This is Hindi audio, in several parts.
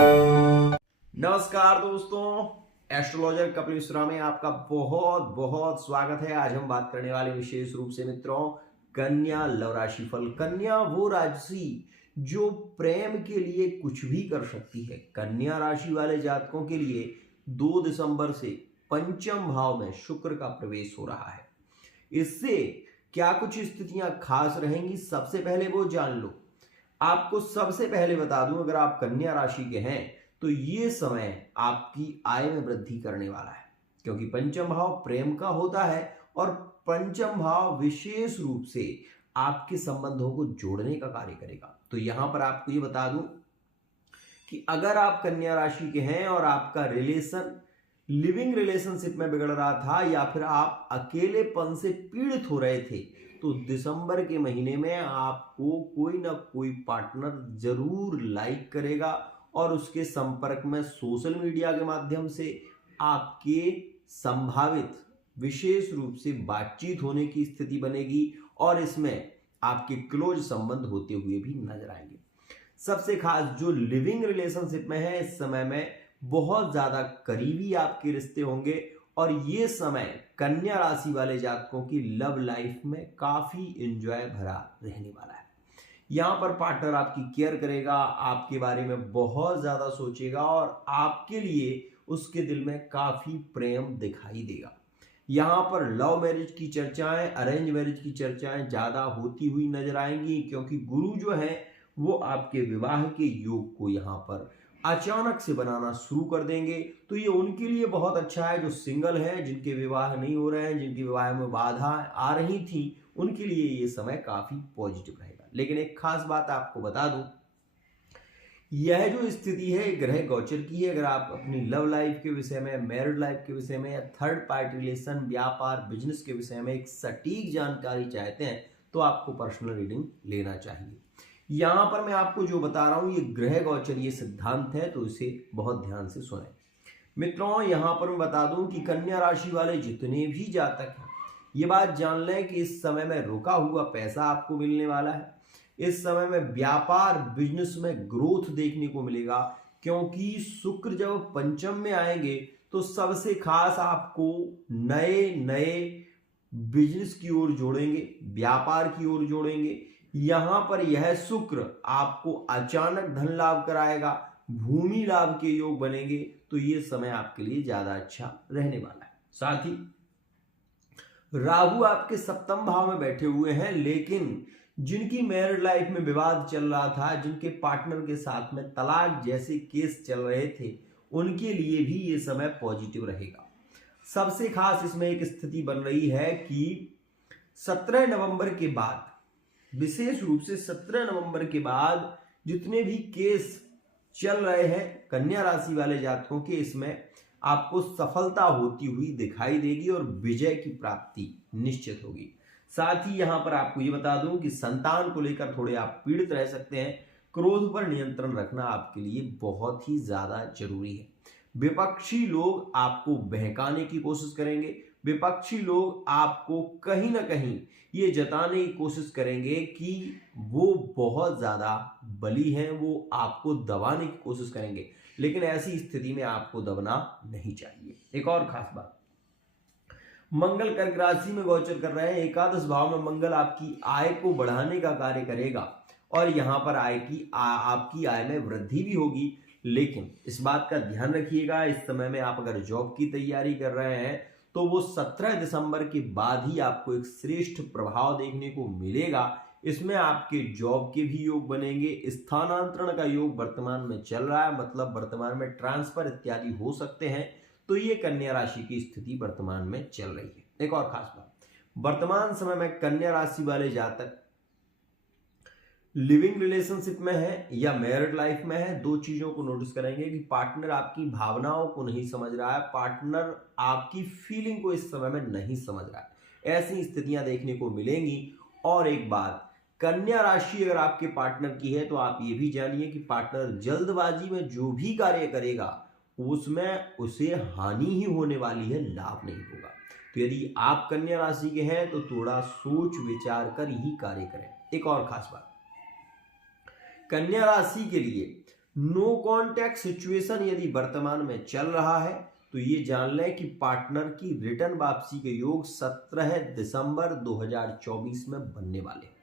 नमस्कार दोस्तों, एस्ट्रोलॉजर कपिल मिश्रा में आपका बहुत बहुत स्वागत है। आज हम बात करने वाले विशेष रूप से मित्रों कन्या लव राशि फल। कन्या वो राशि जो प्रेम के लिए कुछ भी कर सकती है। कन्या राशि वाले जातकों के लिए 2 दिसंबर से पंचम भाव में शुक्र का प्रवेश हो रहा है। इससे क्या कुछ स्थितियां खास रहेंगी, सबसे पहले वो जान लो। आपको सबसे पहले बता दूं, अगर आप कन्या राशि के हैं तो ये समय आपकी आय में वृद्धि करने वाला है, क्योंकि पंचम भाव प्रेम का होता है और पंचम भाव विशेष रूप से आपके संबंधों को जोड़ने का कार्य करेगा। तो यहां पर आपको ये बता दूं कि अगर आप कन्या राशि के हैं और आपका लिविंग रिलेशनशिप में बिगड़ रहा था या फिर आप अकेलेपन से पीड़ित हो रहे थे, तो दिसंबर के महीने में आपको कोई ना कोई पार्टनर जरूर लाइक करेगा और उसके संपर्क में सोशल मीडिया के माध्यम से आपके संभावित विशेष रूप से बातचीत होने की स्थिति बनेगी और इसमें आपके क्लोज संबंध होते हुए भी नजर आएंगे। सबसे खास जो लिविंग रिलेशनशिप में है, इस समय में बहुत ज्यादा करीबी आपके रिश्ते होंगे और ये समय कन्या राशि वाले जातकों की लव लाइफ में काफी एंजॉय भरा रहने वाला है। यहाँ पर पार्टनर आपकी केयर करेगा, आपके बारे में बहुत ज्यादा सोचेगा और आपके लिए उसके दिल में काफी प्रेम दिखाई देगा। यहाँ पर लव मैरिज की चर्चाएं, अरेंज मैरिज की चर्चाएं ज्यादा होती हुई नजर आएंगी, क्योंकि गुरु जो है वो आपके विवाह के योग को यहाँ पर अचानक से बनाना शुरू कर देंगे। तो ये उनके लिए बहुत अच्छा है जो सिंगल हैं, जिनके विवाह नहीं हो रहे हैं, जिनके विवाह में बाधा आ रही थी, उनके लिए ये समय काफी पॉजिटिव रहेगा। लेकिन एक खास बात आपको बता दूं, यह जो स्थिति है ग्रह गोचर की है। अगर आप अपनी लव लाइफ के विषय में, मैरिड लाइफ के विषय में या थर्ड पार्टी रिलेशन, व्यापार, बिजनेस के विषय में एक सटीक जानकारी चाहते हैं तो आपको पर्सनल रीडिंग लेना चाहिए। यहां पर मैं आपको जो बता रहा हूं ये ग्रह गोचर, ये सिद्धांत है, तो इसे बहुत ध्यान से सुने मित्रों। यहां पर मैं बता दूं कि कन्या राशि वाले जितने भी जातक हैं, ये बात जान लें कि इस समय में रुका हुआ पैसा आपको मिलने वाला है। इस समय में व्यापार, बिजनेस में ग्रोथ देखने को मिलेगा, क्योंकि शुक्र जब पंचम में आएंगे तो सबसे खास आपको नए नए बिजनेस की ओर जोड़ेंगे, व्यापार की ओर जोड़ेंगे। यहां पर यह शुक्र आपको अचानक धन लाभ कराएगा, भूमि लाभ के योग बनेंगे। तो ये समय आपके लिए ज्यादा अच्छा रहने वाला है। साथ ही राहु आपके सप्तम भाव में बैठे हुए हैं, लेकिन जिनकी मैरिड लाइफ में विवाद चल रहा था, जिनके पार्टनर के साथ में तलाक जैसे केस चल रहे थे, उनके लिए भी ये समय पॉजिटिव रहेगा। सबसे खास इसमें एक स्थिति बन रही है कि 17 नवंबर के बाद, विशेष रूप से 17 नवंबर के बाद जितने भी केस चल रहे हैं कन्या राशि वाले जातकों के, इसमें आपको सफलता होती हुई दिखाई देगी और विजय की प्राप्ति निश्चित होगी। साथ ही यहां पर आपको ये बता दूं कि संतान को लेकर थोड़े आप पीड़ित रह सकते हैं। क्रोध पर नियंत्रण रखना आपके लिए बहुत ही ज्यादा जरूरी है। विपक्षी लोग आपको बहकाने की कोशिश करेंगे, विपक्षी लोग आपको कहीं ना कहीं ये जताने की कोशिश करेंगे कि वो बहुत ज्यादा बली हैं, वो आपको दबाने की कोशिश करेंगे, लेकिन ऐसी स्थिति में आपको दबना नहीं चाहिए। एक और खास बात, मंगल कर्क राशि में गोचर कर रहे हैं। एकादश भाव में मंगल आपकी आय को बढ़ाने का कार्य करेगा और यहां पर आपकी आय में वृद्धि भी होगी। लेकिन इस बात का ध्यान रखिएगा, इस समय में आप अगर जॉब की तैयारी कर रहे हैं तो वो 17 दिसंबर के बाद ही आपको एक श्रेष्ठ प्रभाव देखने को मिलेगा। इसमें आपके जॉब के भी योग बनेंगे, स्थानांतरण का योग वर्तमान में चल रहा है, मतलब वर्तमान में ट्रांसफर इत्यादि हो सकते हैं। तो ये कन्या राशि की स्थिति वर्तमान में चल रही है। एक और खास बात, वर्तमान समय में कन्या राशि वाले जातक लिविंग रिलेशनशिप में है या मैरिड लाइफ में है, दो चीजों को नोटिस करेंगे कि पार्टनर आपकी भावनाओं को नहीं समझ रहा है, पार्टनर आपकी फीलिंग को इस समय में नहीं समझ रहा है। ऐसी स्थितियां देखने को मिलेंगी। और एक बात, कन्या राशि अगर आपके पार्टनर की है तो आप ये भी जानिए कि पार्टनर जल्दबाजी में जो भी कार्य करेगा उसमें उसे हानि ही होने वाली है, लाभ नहीं होगा। तो यदि आप कन्या राशि के हैं तो थोड़ा सोच विचार कर ही कार्य करें। एक और खास बात, कन्या राशि के लिए नो कांटेक्ट सिचुएशन यदि वर्तमान में चल रहा है तो ये जान लें कि पार्टनर की रिटर्न वापसी के योग 17 दिसंबर 2024 में बनने वाले हैं।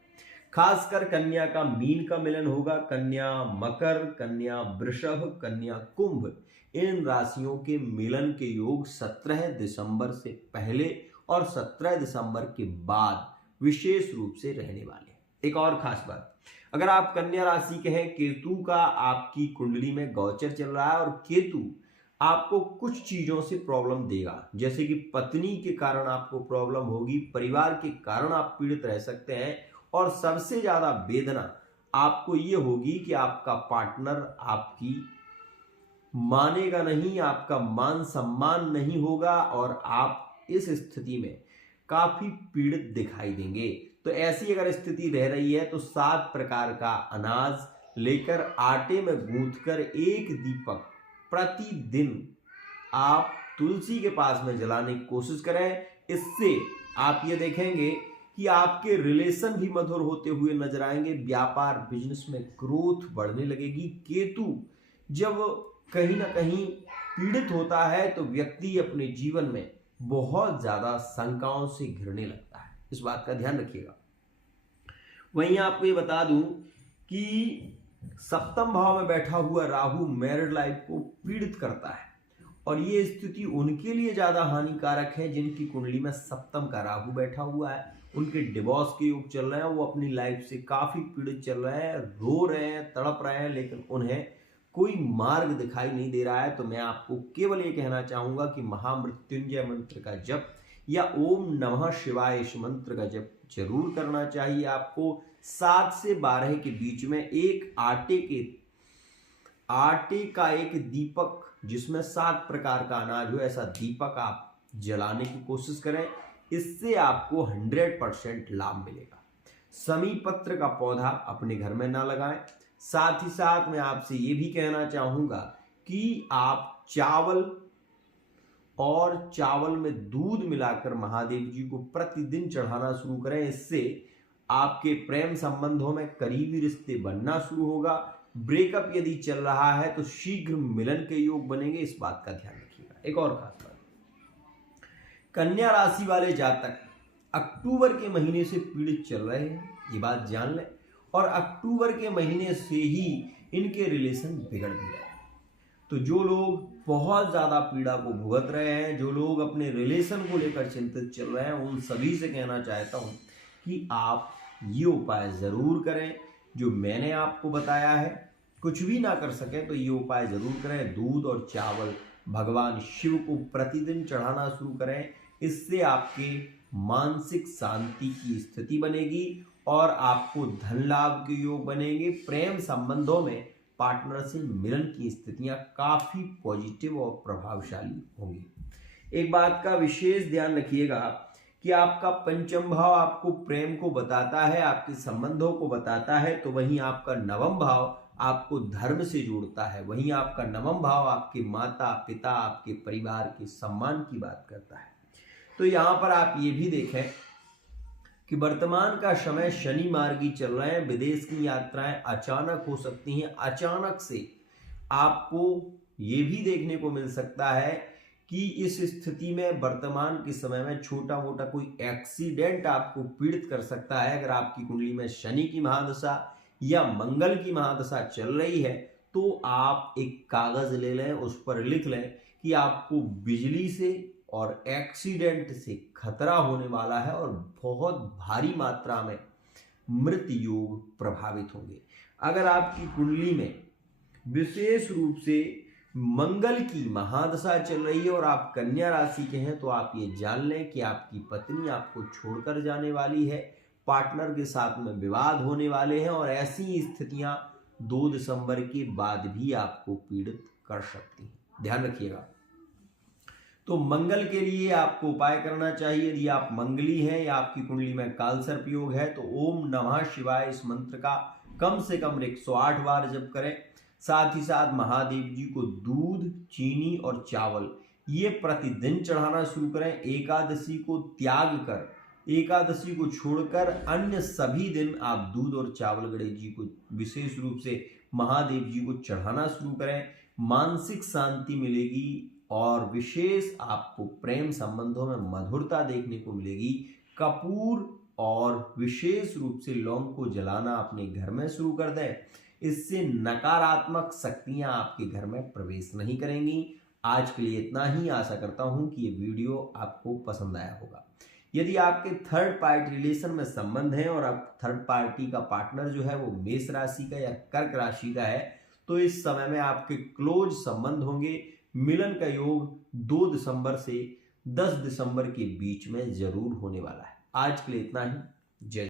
खासकर कन्या का मीन का मिलन होगा। कन्या मकर, कन्या वृषभ, कन्या कुंभ, इन राशियों के मिलन के योग 17 दिसंबर से पहले और 17 दिसंबर के बाद विशेष रूप से रहने वाले हैं। एक और खास बात, अगर आप कन्या राशि के हैं, केतु का आपकी कुंडली में गोचर चल रहा है और केतु आपको कुछ चीजों से प्रॉब्लम देगा, जैसे कि पत्नी के कारण आपको प्रॉब्लम होगी, परिवार के कारण आप पीड़ित रह सकते हैं और सबसे ज्यादा वेदना आपको ये होगी कि आपका पार्टनर आपकी मानेगा नहीं, आपका मान सम्मान नहीं होगा और आप इस स्थिति में काफी पीड़ित दिखाई देंगे। तो ऐसी अगर स्थिति रह रही है तो 7 प्रकार का अनाज लेकर आटे में गूंथकर एक दीपक प्रतिदिन आप तुलसी के पास में जलाने की कोशिश करें। इससे आप ये देखेंगे कि आपके रिलेशन भी मधुर होते हुए नजर आएंगे, व्यापार बिजनेस में ग्रोथ बढ़ने लगेगी। केतु जब कहीं ना कहीं पीड़ित होता है तो व्यक्ति अपने जीवन में बहुत ज्यादा शंकाओं से घिरने लगता है, इस बात का ध्यान रखिएगा। वहीं आपको ये बता दूं कि सप्तम भाव में बैठा हुआ राहु मैरिड लाइफ को पीड़ित करता है और ये स्थिति उनके लिए ज्यादा हानिकारक है जिनकी कुंडली में सप्तम का राहु बैठा हुआ है। उनके डिवोर्स के योग चल रहे हैं, वो अपनी लाइफ से काफी पीड़ित चल रहे हैं, रो रहे हैं, तड़प रहे हैं, लेकिन उन्हें कोई मार्ग दिखाई नहीं दे रहा है। तो मैं आपको केवल ये कहना चाहूंगा कि महामृत्युंजय मंत्र का जप या ओम नमः शिवाय इस मंत्र का जप जरूर करना चाहिए आपको। 7 से 12 के बीच में एक आटे का एक दीपक जिसमें 7 प्रकार का अनाज हो, ऐसा दीपक आप जलाने की कोशिश करें, इससे आपको 100% लाभ मिलेगा। समी पत्र का पौधा अपने घर में ना लगाएं। साथ ही साथ मैं आपसे ये भी कहना चाहूंगा कि आप चावल में दूध मिलाकर महादेव जी को प्रतिदिन चढ़ाना शुरू करें। इससे आपके प्रेम संबंधों में करीबी रिश्ते बनना शुरू होगा। ब्रेकअप यदि चल रहा है तो शीघ्र मिलन के योग बनेंगे, इस बात का ध्यान रखिएगा। एक और खास बात, कन्या राशि वाले जातक अक्टूबर के महीने से पीड़ित चल रहे हैं, ये बात जान लें, और अक्टूबर के महीने से ही इनके रिलेशन बिगड़ भी रहे हैं। तो जो लोग बहुत ज्यादा पीड़ा को भुगत रहे हैं, जो लोग अपने रिलेशन को लेकर चिंतित चल रहे हैं, उन सभी से कहना चाहता हूं कि आप ये उपाय जरूर करें जो मैंने आपको बताया है। कुछ भी ना कर सके तो ये उपाय जरूर करें। दूध और चावल भगवान शिव को प्रतिदिन चढ़ाना शुरू करें, इससे आपके मानसिक शांति की स्थिति बनेगी और आपको धन लाभ के योग बनेंगे। प्रेम संबंधों में पार्टनर से मिलन की स्थितियां काफी पॉजिटिव और प्रभावशाली होंगी। एक बात का विशेष ध्यान रखिएगा कि आपका पंचम भाव आपको प्रेम को बताता है, आपके संबंधों को बताता है, तो वहीं आपका नवम भाव आपको धर्म से जोड़ता है। वहीं आपका नवम भाव आपके माता पिता, आपके परिवार के सम्मान की बात करता है। तो यहाँ पर आप ये भी देखें कि वर्तमान का समय शनि मार्गी चल रहे हैं। विदेश की यात्राएं अचानक हो सकती हैं। अचानक से आपको ये भी देखने को मिल सकता है कि इस स्थिति में वर्तमान के समय में छोटा मोटा कोई एक्सीडेंट आपको पीड़ित कर सकता है। अगर आपकी कुंडली में शनि की महादशा या मंगल की महादशा चल रही है तो आप एक कागज ले लें, उस पर लिख लें कि आपको बिजली से और एक्सीडेंट से खतरा होने वाला है और बहुत भारी मात्रा में मृत्यु योग प्रभावित होंगे। अगर आपकी कुंडली में विशेष रूप से मंगल की महादशा चल रही है और आप कन्या राशि के हैं तो आप ये जान लें कि आपकी पत्नी आपको छोड़कर जाने वाली है, पार्टनर के साथ में विवाद होने वाले हैं और ऐसी स्थितियां 2 दिसंबर के बाद भी आपको पीड़ित कर सकती हैं, ध्यान रखिएगा। तो मंगल के लिए आपको उपाय करना चाहिए। यदि आप मंगली हैं या आपकी कुंडली में कालसर्प योग है तो ओम नमः शिवाय इस मंत्र का कम से कम 108 बार जप करें। साथ ही साथ महादेव जी को दूध, चीनी और चावल ये प्रतिदिन चढ़ाना शुरू करें। एकादशी को त्याग कर, एकादशी को छोड़कर अन्य सभी दिन आप दूध और चावल गणेश जी को विशेष रूप से महादेव जी को चढ़ाना शुरू करें, मानसिक शांति मिलेगी और विशेष आपको प्रेम संबंधों में मधुरता देखने को मिलेगी। कपूर और विशेष रूप से लौंग को जलाना अपने घर में शुरू कर दें, इससे नकारात्मक शक्तियां आपके घर में प्रवेश नहीं करेंगी। आज के लिए इतना ही। आशा करता हूं कि ये वीडियो आपको पसंद आया होगा। यदि आपके थर्ड पार्टी रिलेशन में संबंध है और आप थर्ड पार्टी का पार्टनर जो है वो मेष राशि का या कर्क राशि का है, तो इस समय में आपके क्लोज संबंध होंगे। मिलन का योग 2 दिसंबर से 10 दिसंबर के बीच में जरूर होने वाला है। आज के लिए इतना ही। जय